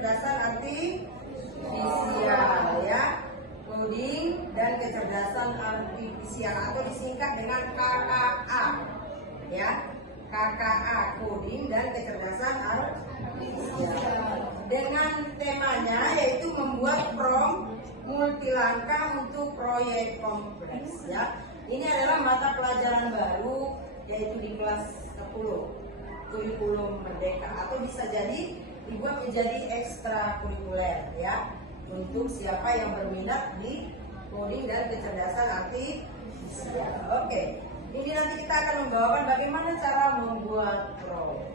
kecerdasan artifisial ya. Coding dan kecerdasan artifisial atau disingkat dengan KKA ya. KKA, coding dan kecerdasan artifisial. Dengan temanya yaitu membuat prompt multilangkah untuk proyek kompleks ya. Ini adalah mata pelajaran baru yaitu di kelas 10 kurikulum merdeka, atau bisa jadi dibuat menjadi ekstrakurikuler ya, untuk siapa yang berminat di coding dan kecerdasan artifisial. Oke, ini nanti kita akan membawakan bagaimana cara membuat prompt.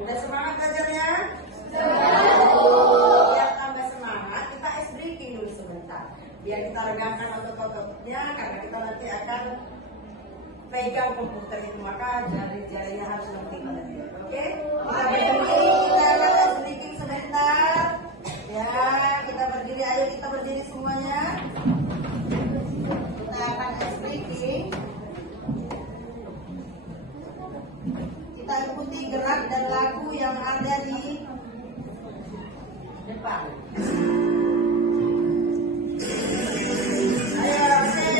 Udah semangat belajarnya? Biar tambah semangat, kita ice breaking dulu sebentar. Biar kita regangkan otot-ototnya, karena kita nanti akan pegang komputer itu, maka jari-jarinya harus lembut. Oke? Kita akan ice breaking sebentar. Ya, kita berdiri, ayo kita berdiri semuanya. Kita akan ice breaking. Kita ikuti gerak dan lagu yang ada di depan. Ayo, oke.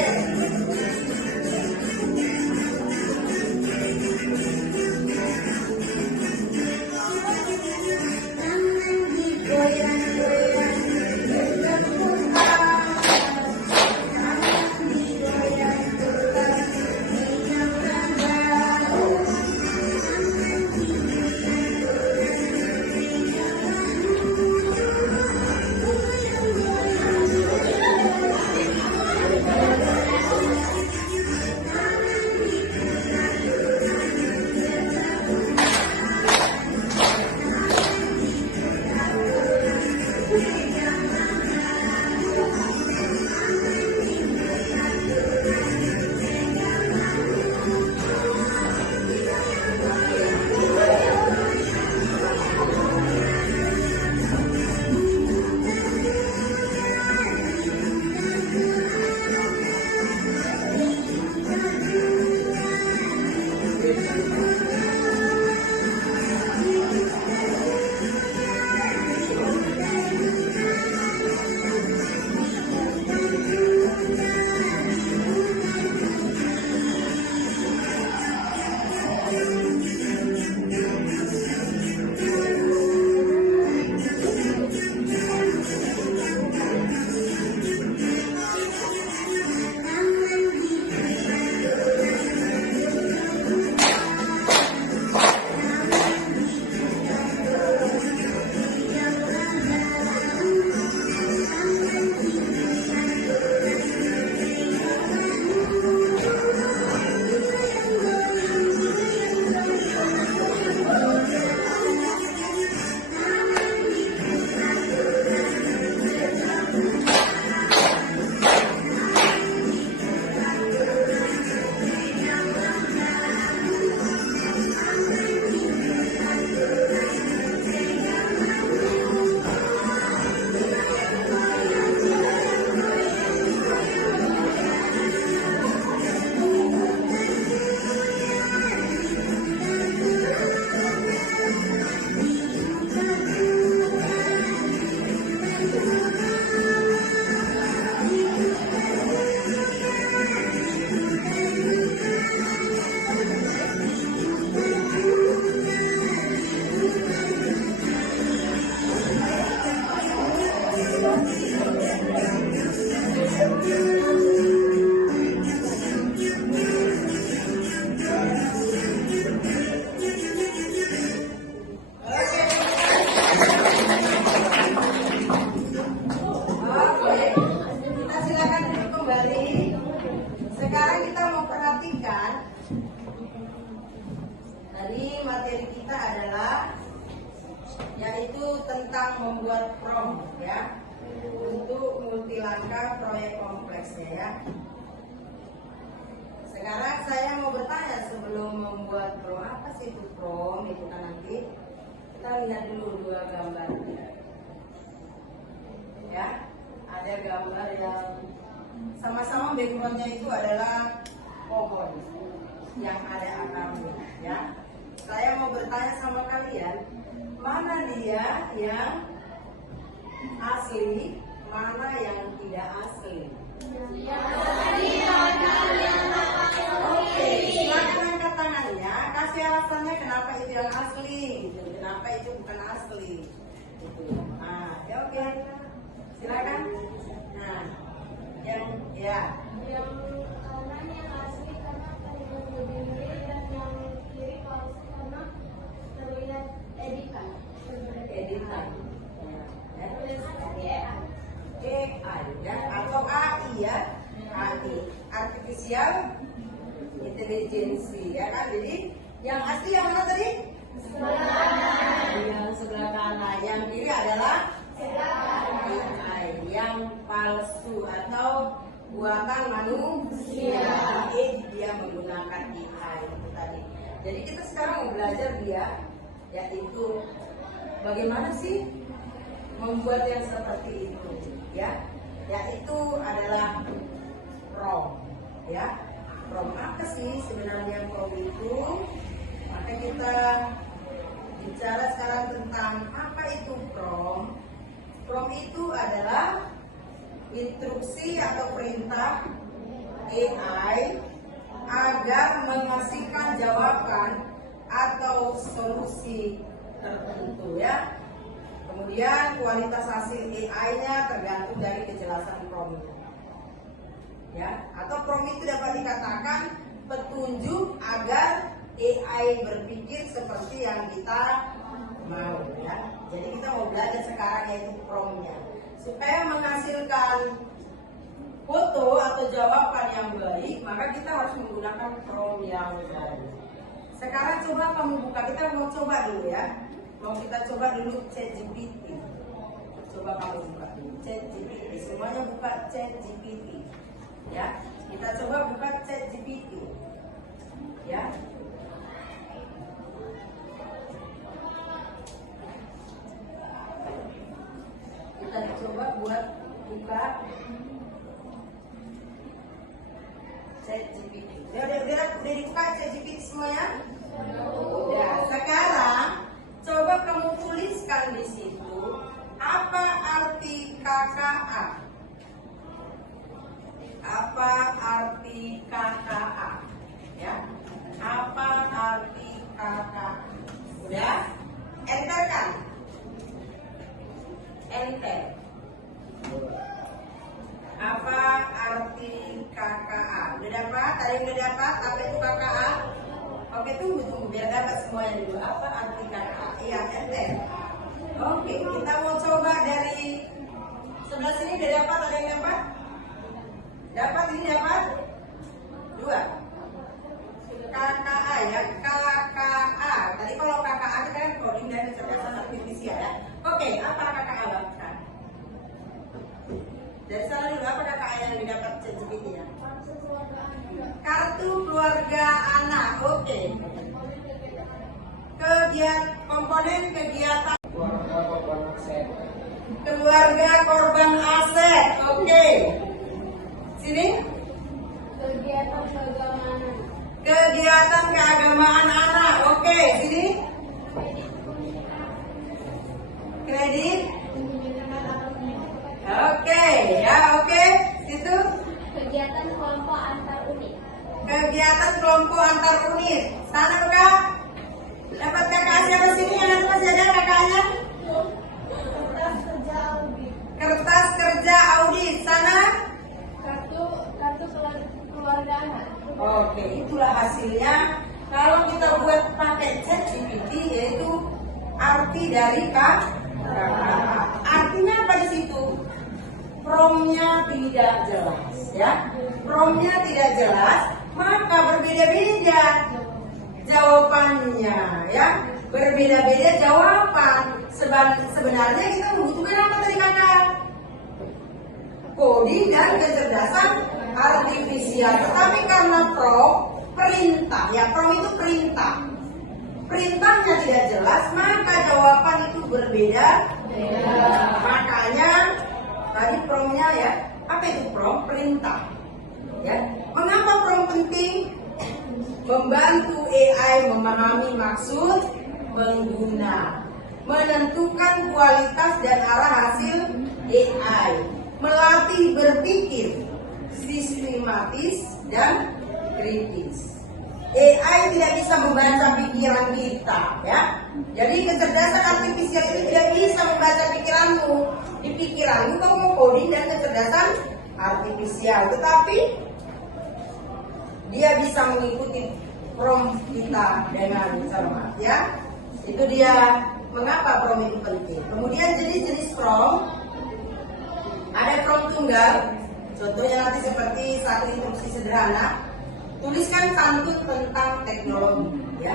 tentang membuat prompt ya untuk multilangkah proyek kompleksnya ya. Sekarang saya mau bertanya sebelum membuat prompt, apa sih itu prompt? Itu kan nanti kita lihat dulu dua gambar ya. Ada gambar yang sama-sama backgroundnya itu adalah pohon yang ada akarnya ya. Saya mau bertanya sama kalian, mana dia yang asli, mana yang tidak asli. Oke, silakan angkat tangannya, kasih alasannya kenapa itu yang asli, gitu. Kenapa itu bukan asli. Gitu. Nah, ya oke. Silakan. Nah, yang kanan yang asli karena terlihat lebih mirip dan yang kiri palsu karena terlihat editan. AI ya, atau AI ya, AI, artificial intelligence ya kan. Jadi yang asli yang mana tadi? Yang sebelah kanan, yang kiri adalah AI, yang palsu atau buatan manusia. Dia menggunakan AI itu tadi. Jadi kita sekarang mau belajar dia, yaitu bagaimana sih membuat yang seperti itu, ya, yaitu adalah prompt, ya. Prompt apa sih sebenarnya prompt itu? Maka kita bicara sekarang tentang apa itu prompt. Prompt itu adalah instruksi atau perintah AI agar menghasilkan jawaban atau solusi tertentu, ya. Kemudian kualitas hasil AI-nya tergantung dari kejelasan prompt, ya. Atau prompt itu dapat dikatakan petunjuk agar AI berpikir seperti yang kita mau, ya. Jadi kita mau belajar sekarang yaitu prompt-nya. Supaya menghasilkan foto atau jawaban yang baik, maka kita harus menggunakan prompt yang baik. Sekarang coba kamu buka, kita mau coba dulu ya. Mau kita coba dulu ChatGPT. Coba kamu buka dulu ChatGPT. Semuanya buka ChatGPT. Ya, kita coba buka ChatGPT. Ya. Kita coba buat buka ChatGPT. Udah dibuka ChatGPT semuanya? Udah. Sekarang coba kamu tuliskan di situ apa arti KKA. Apa arti KKA? Ya. Apa arti KKA? Udah? Enter kan? Enter. Apa arti KKA? Udah dapat? Ada yang udah dapat? Apa itu KKA? Oke, tunggu biar dapat semuanya dulu. Apa arti KKA? Iya, enter. Oke, kita mau coba dari sebelah sini. Udah dapat? Ada yang dapat? Dapat? Ini dapat? 2. KKA ya, KKA. Tadi kalau KKA itu kan coding dan kecerdasan artifisial ya. Oke, apa KKA bahkan? Dari sana dulu, apa KKA yang didapat ChatGPT ya? Kartu keluarga anak. Oke. Komponen kegiatan keluarga korban aset. Oke. Sini. Kegiatan keagamaan anak. Oke, sini. Kredit. Oke, ya oke. Situ. Kegiatan kelompok antar unit. Kegiatan kelompok antar unit. Sana Kak. Dapat kakak siapa sini yang ada masih ada kakaknya? Kertas kerja audit. Kertas kerja audit. Sana. Kartu keluarga anak. Oke, itulah hasilnya. Kalau kita buat pakai ChatGPT, yaitu arti dari KKA. Artinya apa di situ? Prompt-nya tidak jelas, ya. Prompt-nya tidak jelas, maka berbeda-beda jawabannya, ya. Berbeda-beda jawaban. Sebenarnya kita membutuhkan apa tadi kakak? Coding dan kecerdasan artifisial. Tetapi karena perintah, ya, prompt itu perintah. Perintahnya tidak jelas, maka jawaban itu berbeda. Makanya tadi prompt-nya ya, apa itu prompt? Perintah. Ya, mengapa prompt penting? Membantu AI memahami maksud pengguna. menentukan kualitas dan arah hasil AI, melatih berpikir sistematis dan kritis. AI tidak bisa membaca pikiran kita, ya. Jadi kecerdasan artifisial itu tidak bisa membaca pikiranmu. Di pikiranmu kamu mau coding dan kecerdasan artifisial, tetapi dia bisa mengikuti prompt kita dengan cermat, ya. Itu dia mengapa prompt itu penting. Kemudian jenis-jenis prompt, ada prompt tunggal. Contohnya nanti seperti satu instruksi sederhana, tuliskan santun tentang teknologi, ya.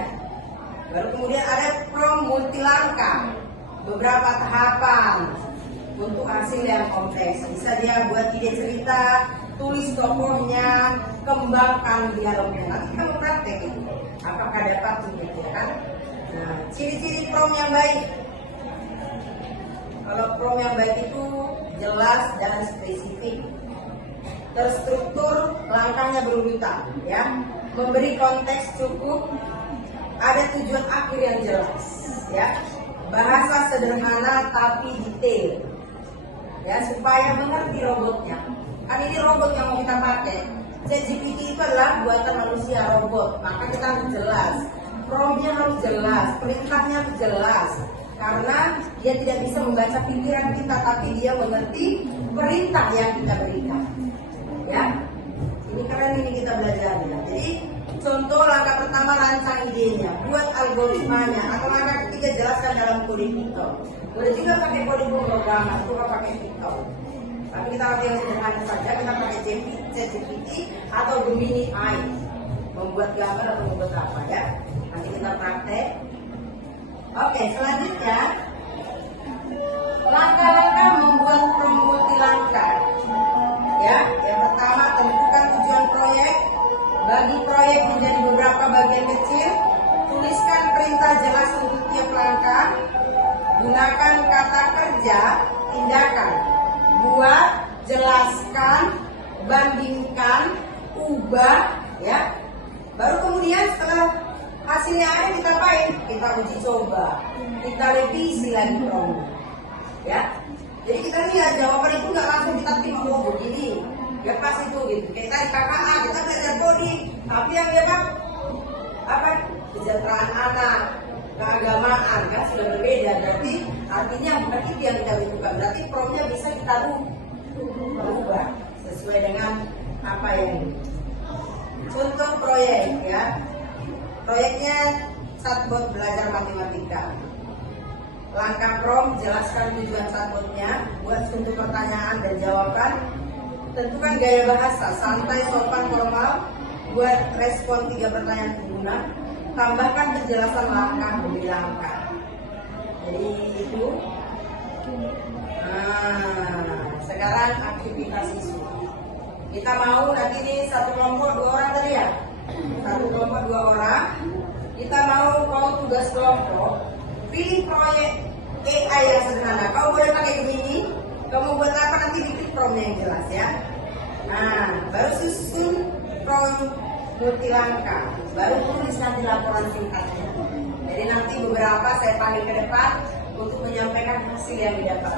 Baru kemudian ada prompt multilangkah, beberapa tahapan untuk hasil yang kompleks. Bisa dia buat ide cerita, tulis tokohnya, kembangkan dialognya. Nanti kamu praktek itu, apakah dapat begitu, ya kan? Nah, ciri-ciri prompt yang baik. Kalau prompt yang baik itu jelas dan spesifik, terstruktur, langkahnya berurutan, ya, memberi konteks cukup, ada tujuan akhir yang jelas, ya, bahasa sederhana tapi detail, ya, supaya mengerti robotnya. Kan ini robot yang mau kita pakai. ChatGPT itu adalah buatan manusia, robot, maka kita harus jelas, promptnya harus jelas, perintahnya harus jelas, karena dia tidak bisa membaca pikiran kita, tapi dia mengerti perintah yang kita berikan. Ya, ini keren ini kita belajar, ya. Jadi contoh langkah pertama, rancang idenya, buat algoritmanya, atau langkah ketiga jelaskan dalam kode Python. Boleh juga pakai kode pemrograman, bukan pakai Python. Tapi kita pakai yang sederhana saja, kita pakai ChatGPT atau Gemini AI, membuat gambar atau membuat apa, ya. Nanti kita praktek. Oke, selanjutnya langkah-langkah membuat prompt multilangkah. Ya, yang pertama tentukan tujuan proyek, bagi proyek menjadi beberapa bagian kecil, tuliskan perintah jelas untuk tiap langkah, gunakan kata kerja, tindakan, buat, jelaskan, bandingkan, ubah, ya. Baru kemudian setelah hasilnya ada kita apain? Kita uji coba, kita revisi lagi prompt, ya. Jadi kita lihat jawaban itu nggak langsung kita terima, oh begini, ya pas itu gitu. Kayak tadi KKA kita belajar coding, tapi yang dia apa? Kesejahteraan anak, keagamaan kan sudah berbeda. Berarti artinya bukan itu yang kita butuhkan. Berarti promptnya bisa kita ubah sesuai dengan apa yang ini. Contoh proyek, ya. Proyeknya chatbot belajar matematika. Langkah prompt, jelaskan tujuan chatbotnya, buat untuk pertanyaan dan jawaban, tentukan gaya bahasa, santai, sopan, formal, buat respon 3 pertanyaan pengguna, tambahkan penjelasan langkah demi langkah. Jadi itu. Nah, sekarang aktivitas siswa. Kita mau nanti nih satu kelompok 2 orang tadi, ya. Satu kelompok 2 orang. Kita mau tugas kelompok. Pilih proyek AI yang sederhana. Kau boleh pakai Gemini. Kamu buat apa nanti bikin promptnya yang jelas, ya. Nah, baru susun prompt multilangkah. Baru tulis nanti laporan singkatnya. Jadi nanti beberapa saya panggil ke depan untuk menyampaikan hasil yang didapat.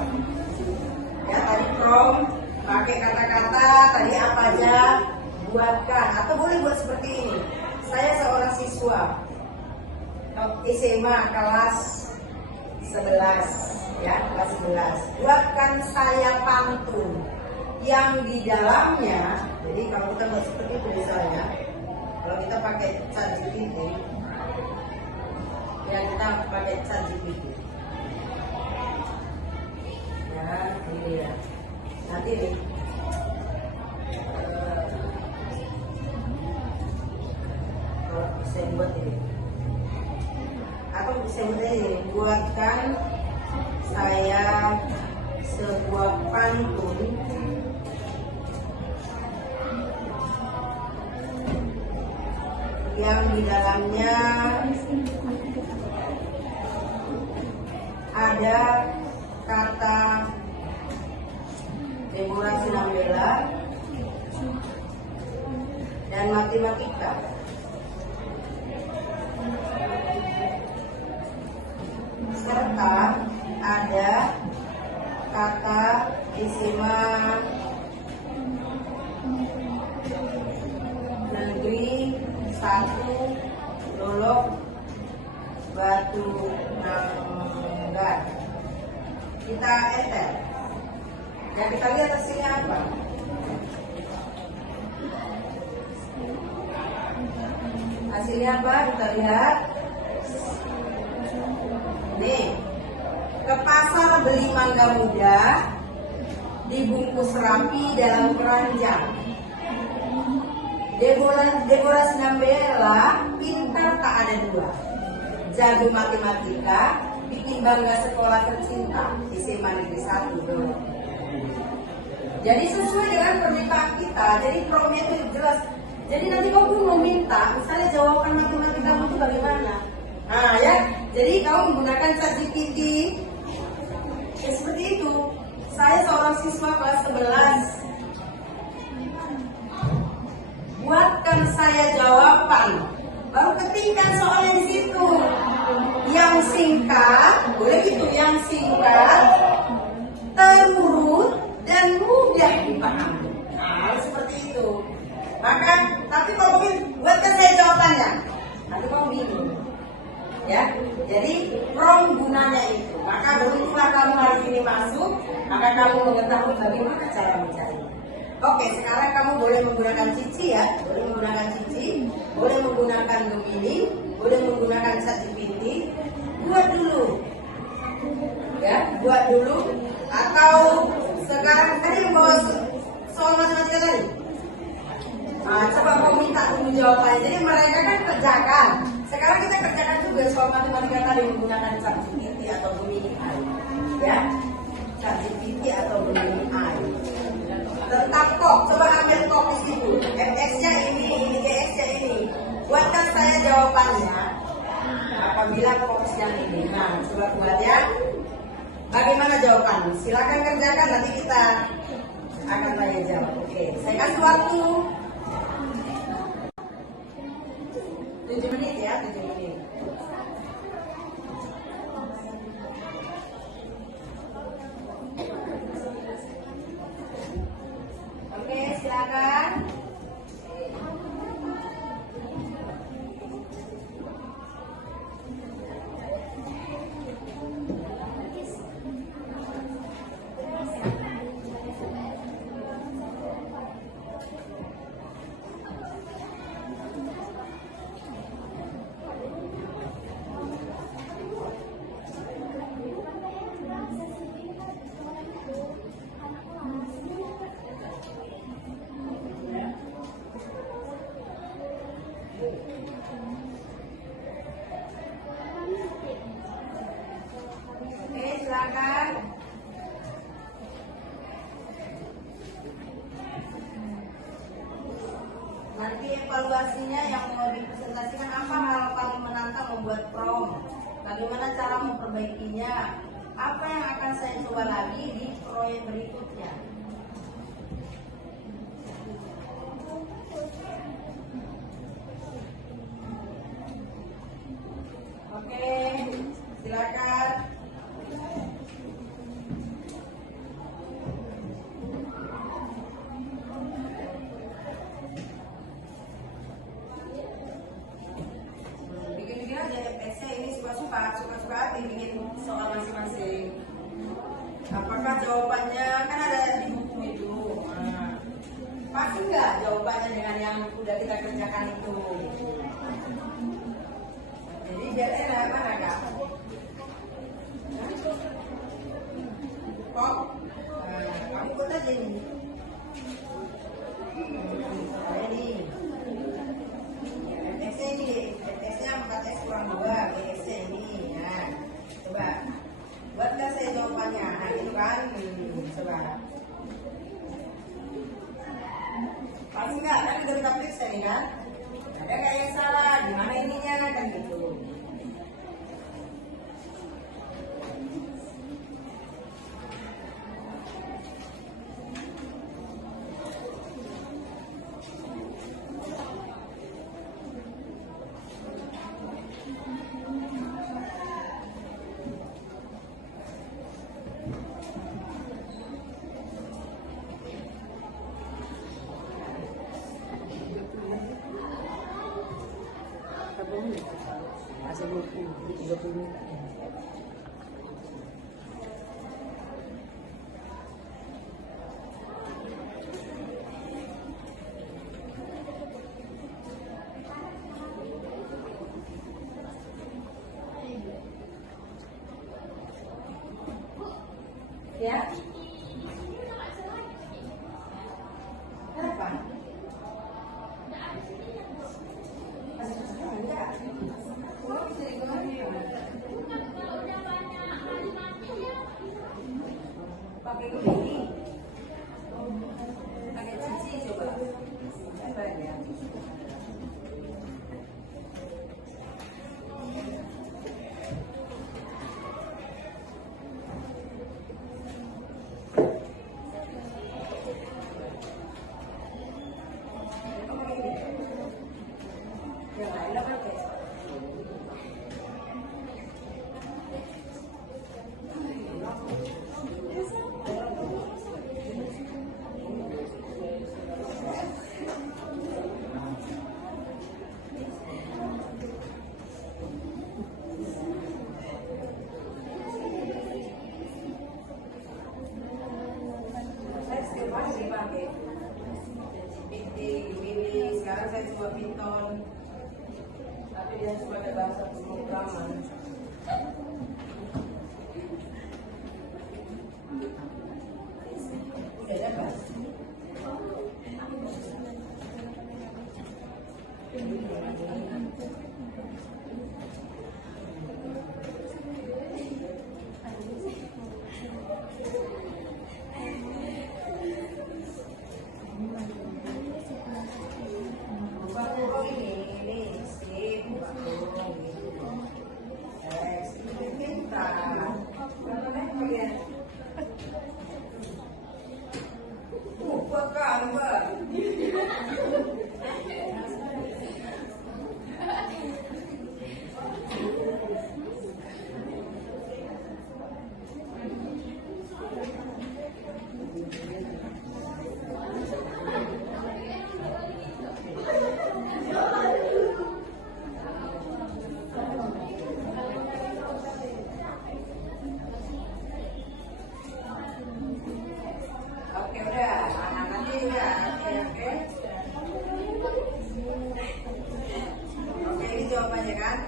Ya, tadi prompt pakai kata-kata tadi apa aja, buatkan, atau boleh buat seperti ini. Saya seorang siswa SMA kelas 11, ya, kelas 11. Buatkan saya pantun yang di dalamnya. Jadi kalau kita buat seperti itu misalnya, kalau kita pakai ChatGPT, ya kita pakai ChatGPT. Ya, ini ya. Nanti nih. Kalau saya buat ini. Atau bisa ini, buatkan saya sebuah pantun yang di dalamnya ada kata Deborah Sinambela dan matematika. Serta kata SMA Negeri 1 Lolok Batu Nanggar. Kita enter. Dan kita lihat hasilnya apa. Hasilnya apa? Kita lihat. Nih, ke pasar beli mangga muda, dibungkus rapi dalam keranjang. Deborah Sinambela pintar tak ada dua, jago matematika, bikin bangga sekolah tercinta SMA Negeri 1 dulu. Jadi sesuai dengan pernyataan kita, jadi promnya itu jelas. Jadi nanti kamu mau minta, misalnya jawaban matematika kamu itu bagaimana? Nah ya, jadi kamu menggunakan ChatGPT. Ya seperti itu. Saya seorang siswa kelas 11. Buatkan saya jawaban. Baru ketikkan soalnya di situ. Yang singkat, boleh gitu, yang singkat, terurut dan mudah dipahami. Nah, seperti itu. Maka, tapi kalau buatkan saya jawabannya, nanti kamu bingung. Ya, jadi prompt gunanya itu. Maka begitulah kamu hari ini masuk, maka kamu mengetahui bagaimana cara mencari. Oke, sekarang kamu boleh menggunakan Cici ya, boleh menggunakan Cici, boleh menggunakan Gemini, boleh menggunakan ChatGPT. Buat dulu, ya, buat dulu. Atau sekarang tadi membawa soal matematika tadi. Nah, coba mau minta dulu jawabannya. Jadi mereka kan kerjakan. Sekarang kita kerjakan juga soal matematika tadi menggunakan ChatGPT atau Gemini AI. Ya, ChatGPT atau Gemini AI. Tetap kok, coba ambil kok di situ. FX-nya ini GX-nya ini. Buatkan saya jawabannya apabila fokus yang ini. Nah, coba buat ya. Bagaimana jawaban? Silakan kerjakan, nanti kita akan tanya jawab. Oke, saya kasih waktu 7 menit ya, 7 menit. Oke, silakan. Oke, silakan. Nanti evaluasinya yang mau dipresentasikan apa hal paling menantang membuat prompt, bagaimana cara memperbaikinya, apa yang akan saya coba lagi di proyek berikutnya. Oke, silakan. Bikin-bikin aja FX-nya ini suka-suka hati bikin soal masing-masing. Apakah jawabannya kan ada di buku itu? Nah, pasti nggak jawabannya dengan yang udah kita kerjakan itu? Jadi biar enak mana kak? Kok? Nah, kamu ikut aja nih. Ini. FX-nya ini, FX-nya 4X kurang 2, GX-nya ini. Nah, coba. Buatkan saya jawabannya. Nah, gitu kan? Coba. Pasti nggak? Kan udah kita periksa nih kan? Ada nggak yang salah? Gimana ininya? Kan gitu. Ya. Kenapa? Pakai begini, pakai cici coba. Coba ya. Sekarang saya coba Python, tapi dia cuma ada bahasa pemrograman. Udah dapat? Jawabannya kan,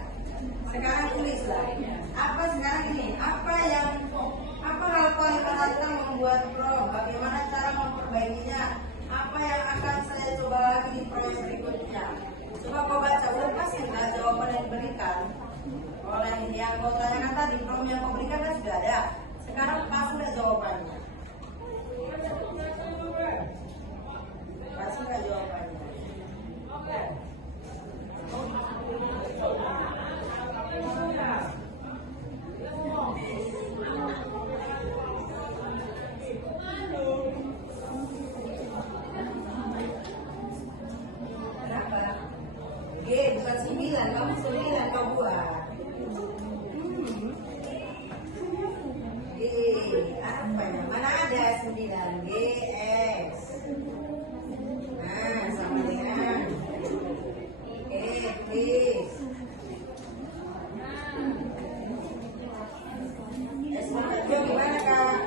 sekarang tulislah apa sekarang ini, apa hal paling menantang membuat pro, bagaimana cara memperbaikinya, apa yang akan saya coba lagi di proyek berikutnya. Coba kau baca, udah pasti nggak jawaban yang diberikan oleh yang kau tanyakan tadi, prom yang kau berikan kan sudah ada. Sekarang pas sudah jawabannya, pasti nggak jawabannya. Bukan 9, kamu 9 kau buat. G, apa ya? Mana ada 9? GX. Nah, sama dengan please. S1 gimana kak?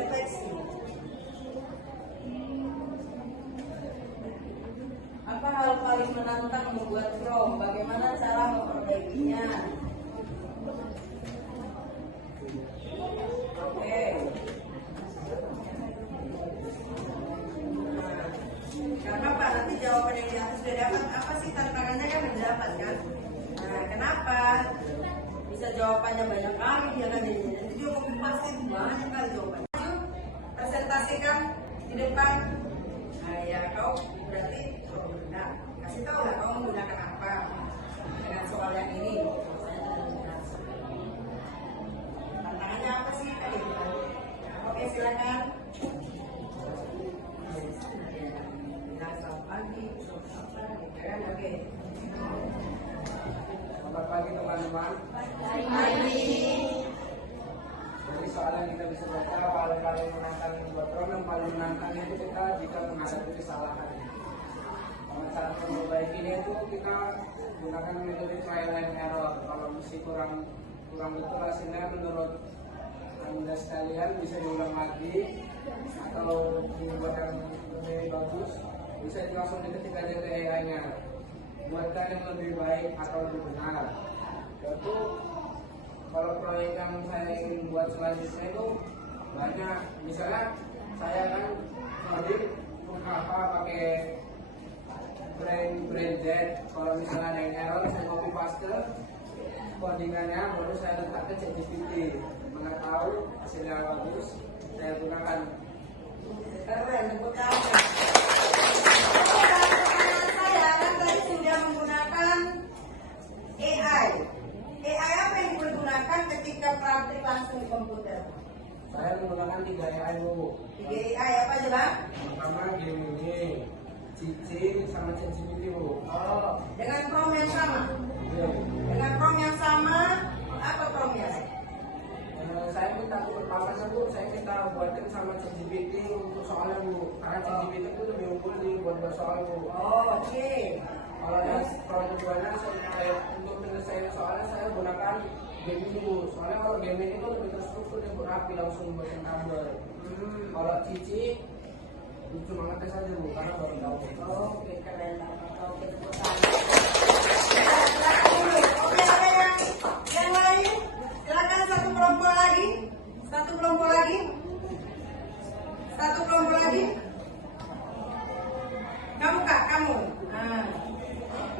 refleksi. Apa hal paling menantang membuat prom? Bagaimana cara memperbaikinya? Oke. Karena Pak nanti jawaban yang di atas sudah dapat, apa sih tantangannya kan sudah dapat kan? Nah, kenapa? Bisa jawabannya banyak kali dia kan jadinya. Jadi dia mau pasti banyak kali jawabannya. Presentasikan di depan. Nah ya kau berarti nah, kasih tahu lah kau menggunakan apa dengan soal yang ini. Tantangannya apa sih kali itu? Oke silakan. Oke. Selamat pagi teman-teman. Pagi. Jadi soal yang kita bisa baca paling menantang buat prom yang paling menantang itu kita jika menghadapi kesalahan. Kalau cara memperbaikinya itu kita gunakan metode trial and error. Kalau masih kurang betul hasilnya menurut Anda sekalian bisa diulang lagi atau dibuat yang lebih bagus, bisa langsung diketik aja ke AI-nya. Buatkan yang lebih baik atau lebih benar. Yaitu kalau proyek yang saya ingin buat selanjutnya itu banyak. Misalnya saya kan coding apa pakai brain jet. Kalau misalnya ada yang error saya copy paste codingannya baru saya letak ke ChatGPT. Mana tahu hasilnya bagus saya gunakan. Keren, tepuk tangan. Saya kan tadi sudah menggunakan AI. AI apa yang digunakan ketika praktik langsung di komputer? Saya menggunakan 3 AI dulu. 3 AI apa aja bang? Pertama Gemini, Cici, sama ChatGPT bu. Oh, dengan prompt yang sama. Iya. Dengan prompt yang sama, apa promptnya? Saya minta pertama bu, saya minta buatkan sama ChatGPT untuk soalnya bu, karena ChatGPT itu lebih unggul di buat soal bu. Oh, oke. Kalau yang prompt keduanya saya untuk menyelesaikan soalnya saya gunakan Gemini bu. Soalnya kalau Gemini itu lebih terstruktur dan rapi langsung buat tabel. Kalau Cici cuma ngetes aja bu, karena baru tahu. Oke, keren. Oke, tepuk tangan. Silakan dulu. Oke, ada yang lain? Silakan satu kelompok lagi. Satu kelompok lagi. Satu kelompok lagi. Kamu kak, kamu. Nah.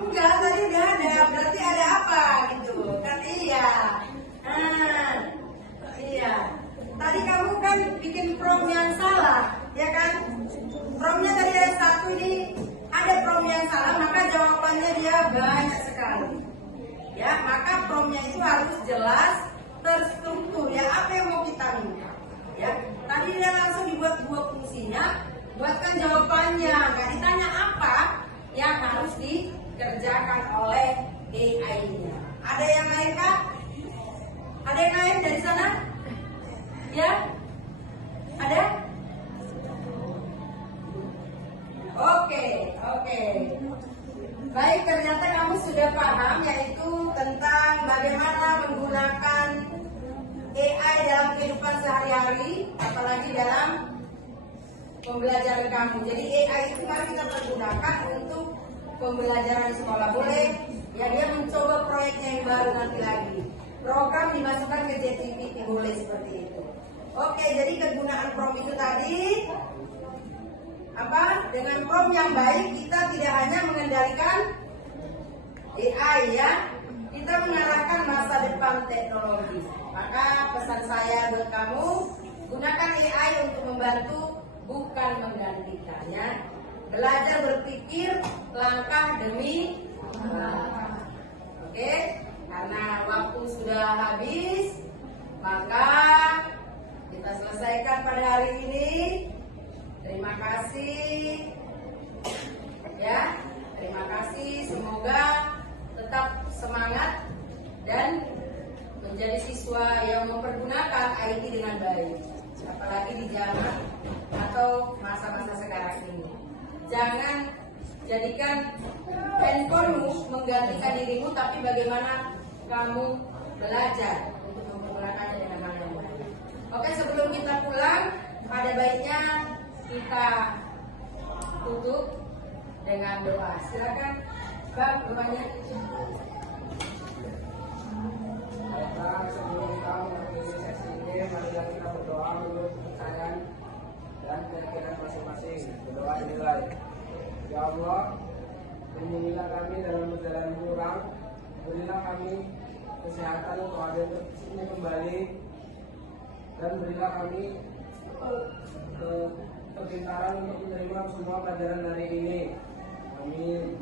Enggak, tadi udah ada. Berarti ada apa gitu? Kan iya. Nah, iya. Tadi kamu kan bikin prompt yang salah, ya kan? Promptnya tadi ada satu ini, ada prompt yang salah, maka jawabannya dia banyak sekali. Ya, maka promptnya itu harus jelas, terstruktur. Ya, apa yang mau kita minta? Ya, tadi dia langsung dibuat 2 fungsinya, buatkan jawabannya. Nggak ditanya apa yang harus dikerjakan oleh AI-nya. Ada yang lain kak? Ada yang lain dari sana? Ya? Ada? Oke. Baik, ternyata kamu sudah paham yaitu tentang bagaimana menggunakan AI dalam kehidupan sehari-hari, apalagi dalam pembelajaran kamu. Jadi AI itu mari kita pergunakan untuk pembelajaran sekolah. Boleh ya dia mencoba proyeknya yang baru nanti lagi. Program dimasukkan ke ChatGPT boleh seperti itu. Oke, jadi kegunaan prompt itu tadi apa? Dengan prompt yang baik kita tidak hanya mengendalikan AI ya, kita mengarahkan masa depan teknologi. Maka pesan saya buat kamu, gunakan AI untuk membantu bukan menggantikannya. Belajar berpikir langkah demi langkah. Oke, karena waktu sudah habis, maka kita selesaikan pada hari ini. Terima kasih. Ya, terima kasih. Semoga tetap semangat dan menjadi siswa yang mempergunakan IT dengan baik. Apalagi di zaman atau masa-masa sekarang ini. Jangan jadikan handphonemu menggantikan dirimu, tapi bagaimana kamu belajar untuk menggunakannya dengan hal yang baik. Oke, sebelum kita pulang, ada baiknya kita tutup dengan doa. Silakan Bang, doanya. Baiklah, sebelum kita mengakhiri sesi ini, marilah kita berdoa menurut kepercayaan dan keyakinan masing-masing. Berdoa dimulai. Ya Allah, lindungilah kami dalam perjalanan pulang. Berilah kami kesehatan untuk ada di sini kembali, dan berilah kami kepintaran untuk menerima semua pelajaran hari ini. Amin.